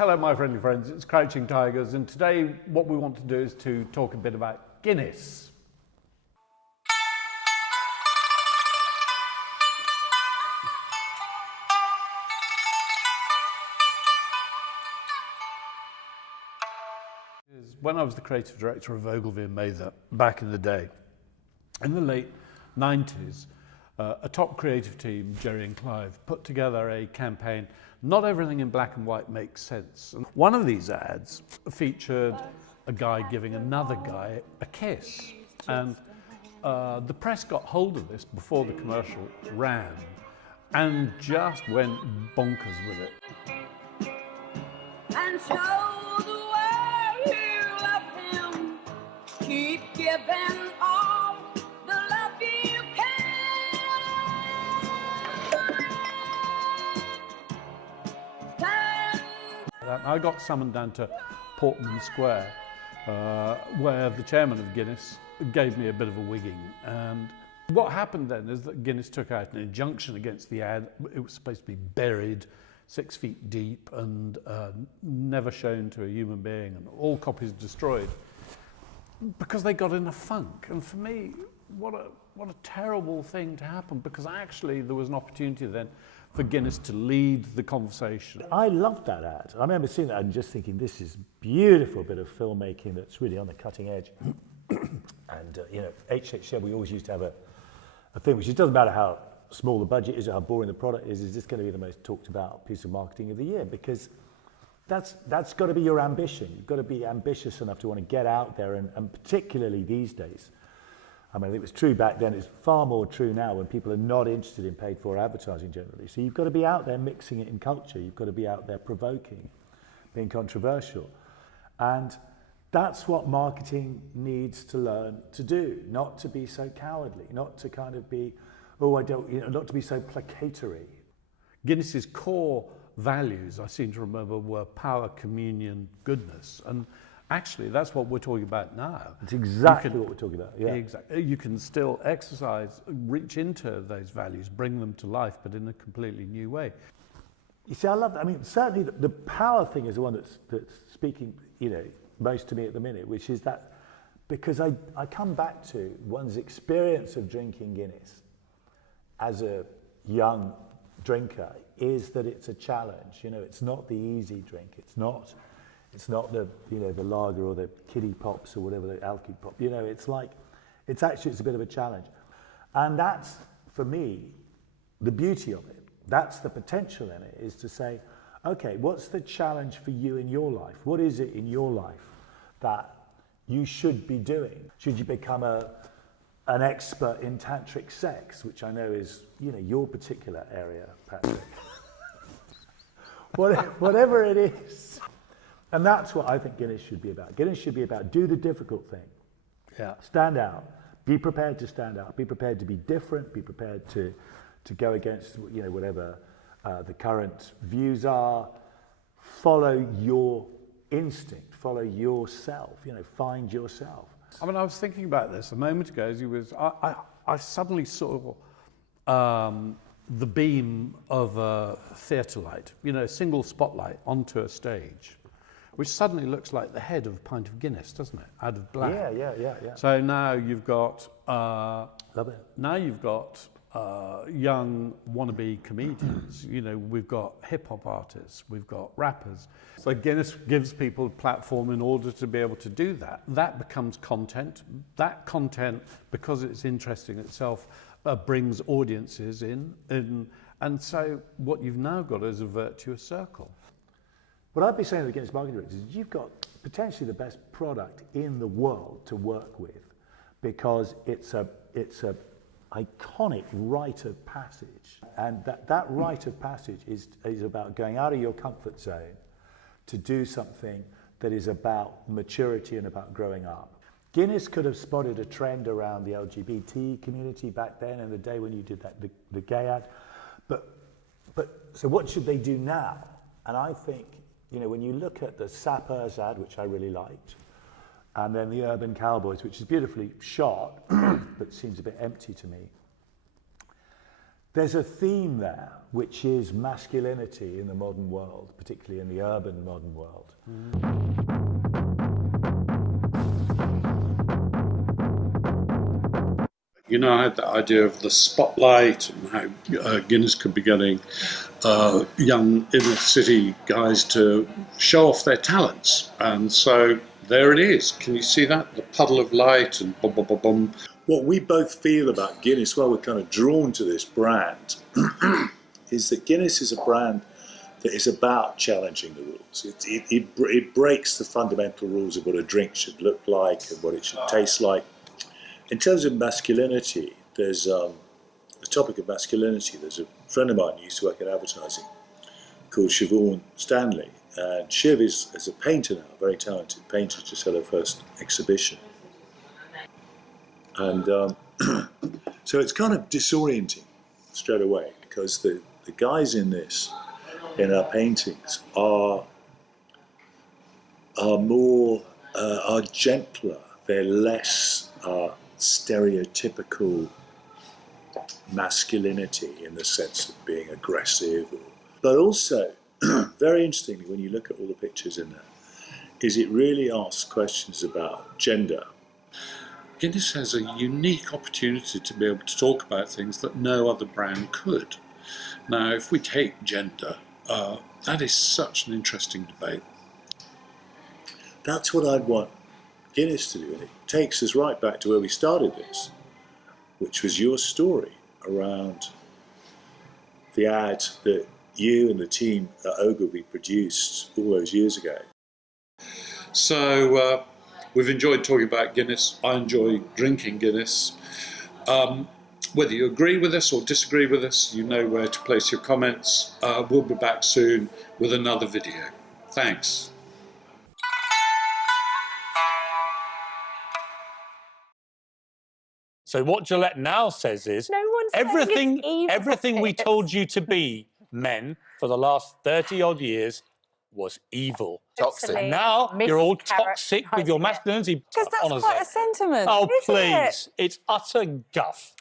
Hello my friendly friends, it's Crouching Tigers, and today what we want to do is to talk a bit about Guinness. When I was the creative director of Ogilvy and Mather back in the day, in the late 90s, a top creative team, Jerry and Clive, put together a campaign, Not Everything in Black and White Makes Sense. And one of these ads featured a guy giving another guy a kiss. And the press got hold of this before the commercial ran and just went bonkers with it. And show the world you love him. Keep giving all the love you can. I got summoned down to Portman Square, where the chairman of Guinness gave me a bit of a wigging. And what happened then is that Guinness took out an injunction against the ad. It was supposed to be buried 6 feet deep and never shown to a human being, and all copies destroyed because they got in a funk. And for me, what a terrible thing to happen, because actually there was an opportunity then for Guinness to lead the conversation. I loved that ad. I remember seeing that and just thinking, this is beautiful bit of filmmaking that's really on the cutting edge. And you know, HHM, we always used to have a thing, which it doesn't matter how small the budget is or how boring the product is this going to be the most talked about piece of marketing of the year? Because that's got to be your ambition. You've got to be ambitious enough to want to get out there, and particularly these days. I mean, it was true back then, it's far more true now when people are not interested in paid for advertising generally. So you've got to be out there mixing it in culture. You've got to be out there provoking, being controversial. And that's what marketing needs to learn to do, not to be so cowardly, not to kind of be, oh, I don't, you know, not to be so placatory. Guinness's core values, I seem to remember, were power, communion, goodness. And actually, that's what we're talking about now. It's exactly what we're talking about, yeah. Exactly. You can still exercise, reach into those values, bring them to life, but in a completely new way. You see, I love that. I mean, certainly the power thing is the one that's speaking, you know, most to me at the minute, which is that, because I come back to one's experience of drinking Guinness as a young drinker is that it's a challenge. You know, it's not the easy drink. It's not the, you know, the lager or the kiddie pops or whatever, the alky pop. You know, it's like, it's a bit of a challenge. And that's, for me, the beauty of it. That's the potential in it, is to say, okay, what's the challenge for you in your life? What is it in your life that you should be doing? Should you become an expert in tantric sex, which I know is, you know, your particular area, Patrick? Whatever it is. And that's what I think Guinness should be about. Guinness should be about do the difficult thing. Yeah. Stand out. Be prepared to stand out. Be prepared to be different. Be prepared to go against, you know, whatever the current views are. Follow your instinct. Follow yourself. You know, find yourself. I mean, I was thinking about this a moment ago as I suddenly saw the beam of a theatre light, you know, a single spotlight onto a stage, which suddenly looks like the head of a pint of Guinness, doesn't it? Out of black. Yeah. So now you've got Love it. now you've got young wannabe comedians. You know, we've got hip hop artists, we've got rappers. So Guinness gives people a platform in order to be able to do that. That becomes content. That content, because it's interesting itself, brings audiences in. And so what you've now got is a virtuous circle. What I'd be saying to the Guinness marketing directors is you've got potentially the best product in the world to work with, because it's a iconic rite of passage, and that rite of passage is about going out of your comfort zone to do something that is about maturity and about growing up. Guinness could have spotted a trend around the LGBT community back then in the day when you did that, the gay ad, but so what should they do now? And I think, you know, when you look at the Sappers ad, which I really liked, and then the Urban Cowboys, which is beautifully shot, but seems a bit empty to me. There's a theme there, which is masculinity in the modern world, particularly in the urban modern world. You know, I had the idea of the spotlight and how Guinness could be getting young inner city guys to show off their talents. And so there it is. Can you see that? The puddle of light and bum, bum, bum, bum. What we both feel about Guinness, well, we're kind of drawn to this brand, is that Guinness is a brand that is about challenging the rules. It breaks the fundamental rules of what a drink should look like and what it should taste like. In terms of masculinity, there's the topic of masculinity. There's a friend of mine who used to work in advertising called Siobhan Stanley. And Shiv is a painter now, a very talented painter, just had her first exhibition. And so it's kind of disorienting straight away, because the guys in our paintings are gentler. They're less stereotypical masculinity in the sense of being aggressive. But also, very interestingly, when you look at all the pictures in there, is it really asks questions about gender. Guinness has a unique opportunity to be able to talk about things that no other brand could. Now, if we take gender, that is such an interesting debate. That's what I'd want Guinness to do, and it takes us right back to where we started this, which was your story around the ad that you and the team at Ogilvy produced all those years ago. So we've enjoyed talking about Guinness. I enjoy drinking Guinness. Whether you agree with us or disagree with us, you know where to place your comments. We'll be back soon with another video. Thanks. So what Gillette now says is, No one's saying it's evil. everything we told you to be, men, for the last 30-odd years was evil. Toxic. And now you're all toxic with your masculinity. Because that's Honestly. quite a sentiment. Oh, Is please. It's utter guff.